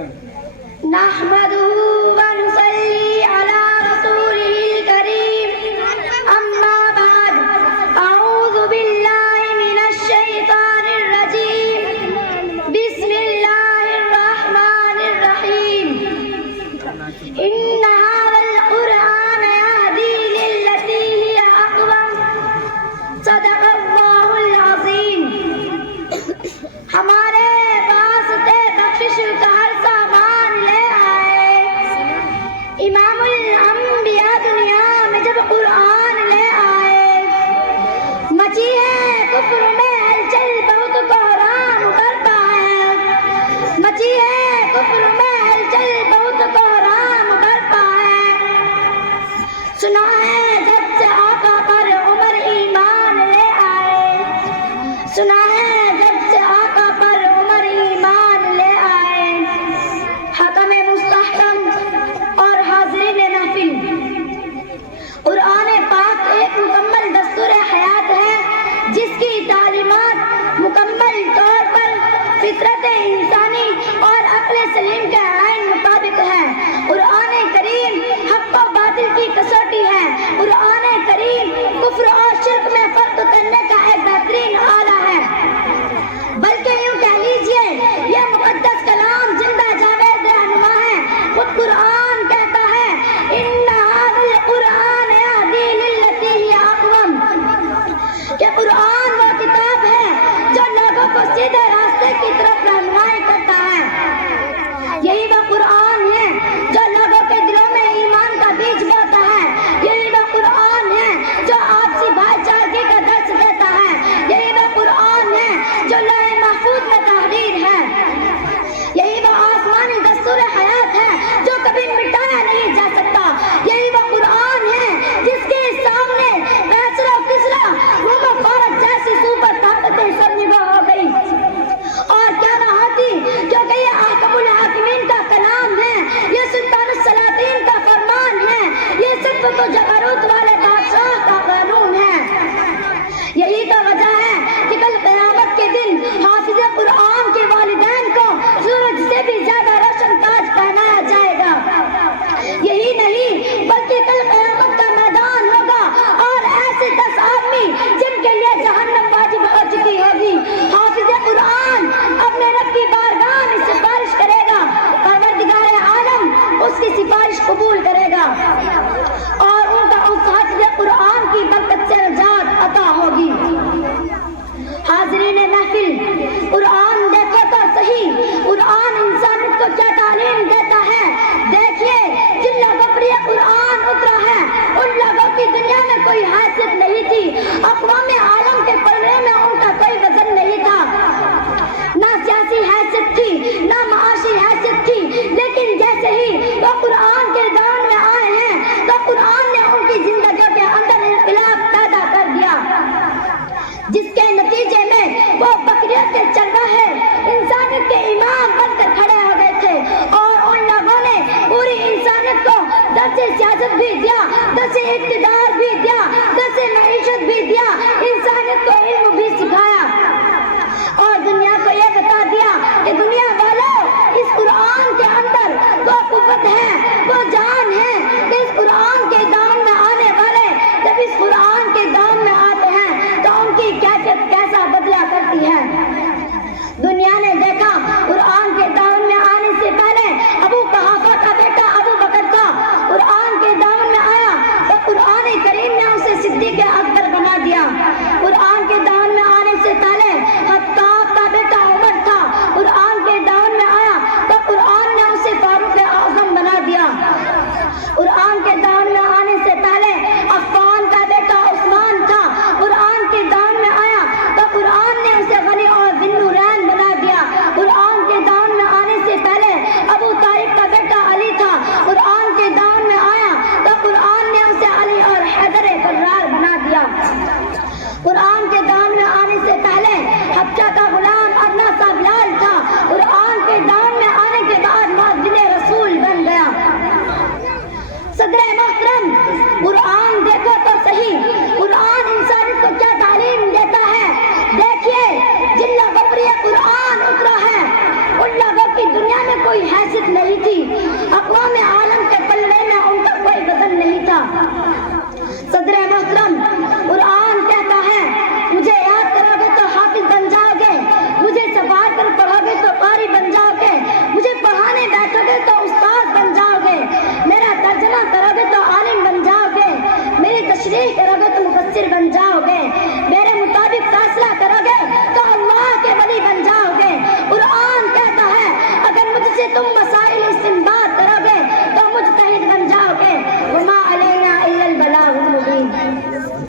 نحمده ونصلي على رسوله الكريم أما بعد أعوذ بالله من الشيطان الرجيم بسم الله الرحمن الرحيم إن هذا القرآن يهدي للتي هي أقوم صدق الله العظيم ہمارے واسطے بخشش کا ہر سامان لے آئے امام الانبیاء دنیا میں جب قرآن لے آئے مچی ہے کفر میں ہلچل بہت کوہرام برپا ہے مچی ہے کفر میں ہلچل بہت کوہرام برپا ہے سنا ہے جب سے آقا پر عمر ایمان لے آئے سنا ہے جب سے آقا پر عمر ایمان لے آئے حکم مستحکم اور حاضرین محفل قرآن پاک ایک مکمل دستور حیات ہے جس کی تعلیمات مکمل طور پر فطرت انسانی اور عقل سلیم کے عین مطابق ہے قرآن کریم حق و باطل کی کسوٹی ہے قرآن کریم کفر اور شرک میں فرق کرنے کا ایک بہترین آلہ ہے بلکہ یوں کہہ لیجئے یہ مقدس کلام زندہ جاوید رہنما ہے خود قرآن کہتا ہے ان هذا القرآن یہدی للتی ہی اقوم کہ قرآن وہ کتاب ہے جو لوگوں کو سیدھے راستے کی طرف رہنمائی کرتا ہے یہی وہ قرآن ہے جو لوگوں کے دلوں میں ایمان کا بیج بوتا ہے یہی وہ قرآن ہے جو آپسی بھائی چارگی کا درس دیتا ہے یہی وہ قرآن ہے جو لوح محفوظ میں تحریر ہے یہی وہ آسمانی دستور حیات ہے جو کبھی مٹایا نہیں جا سکتا یہی وہ قرآن ہے جس کے سامنے کسرا روم و فارس جیسی سپر طاقتیں سب نگاہ ہو گئی اور کیا نہ ہوتی کیونکہ یہ حاکم الحاکمین کا کلام ہے یہ سلطان السلاطین کا فرمان ہے یہ صرف تو جبروت والے بادشاہ کا قانون ہے یہی تو وجہ ہے کہ کل قیامت کے دن حافظ قرآن کے والدین کو سورج سے بھی زیادہ روشن تاج پہنایا جائے گا یہی نہیں بلکہ کل قیامت کا میدان ہوگا اور ایسے 10 آدمی جن کے لیے جہنم واجب ہو چکی ہوگی حافظ قرآن اپنے رب کی بارگاہ میں سفارش کرے گا پروردگار عالم اس کی سفارش قبول کرے گا اور ان کا اس حافظ قرآن کی برکت سے نجات عطا ہوگی حاضرین محفل قرآن دیکھو تو صحیح قرآن انسانیت کو کیا تعلیم دیتا ہے دیکھیے جن لوگوں پر یہ قرآن اترا ہے ان لوگوں کی دنیا میں کوئی حیثیت نہیں تھی اقوام عالم کے پلڑے میں ان کا کوئی وزن نہیں تھا نہ سیاسی حیثیت تھی نہ معاشی حیثیت تھی لیکن جیسے ہی وہ قرآن کے دامن میں آئے ہیں تو قرآن نے ان کی زندگیوں کے اندر انقلاب پیدا کر دیا جس کے نتیجے میں وہ بکریوں کے چرواہے انسانیت کے امام بن کر کھڑے ہو گئے تھے اور ان لوگوں نے پوری انسانیت کو درس سیاست بھی دیا درس اقتدار بھی دیا درس معیشت بھی دیا انسانیت کو علم بھی سکھایا اور دنیا کو یہ بتا دیا کہ دنیا والوں اس قرآن کے اندر وہ قوت ہے وہ جان ہے کہ اس قرآن کے دامن میں آنے والے جب اس قرآن کے دامن میں آتے ہیں تو ان کی کیفیت کیسا بدلا کرتی ہے دنیا نے دیکھا قرآن کے دامن میں آنے سے پہلے ابو قحافہ کا بیٹا ابو بکر تھا قرآن کے دامن میں آیا تو قرآن کریم نے اسے صدیق اکبر بنا دیا قرآن کے دامن میں آنے سے پہلے خطاب کا بیٹا عمر تھا قرآن کے دامن میں آیا تو قرآن نے اسے فاروق اعظم بنا دیا قرآن کے دامن میں نہیں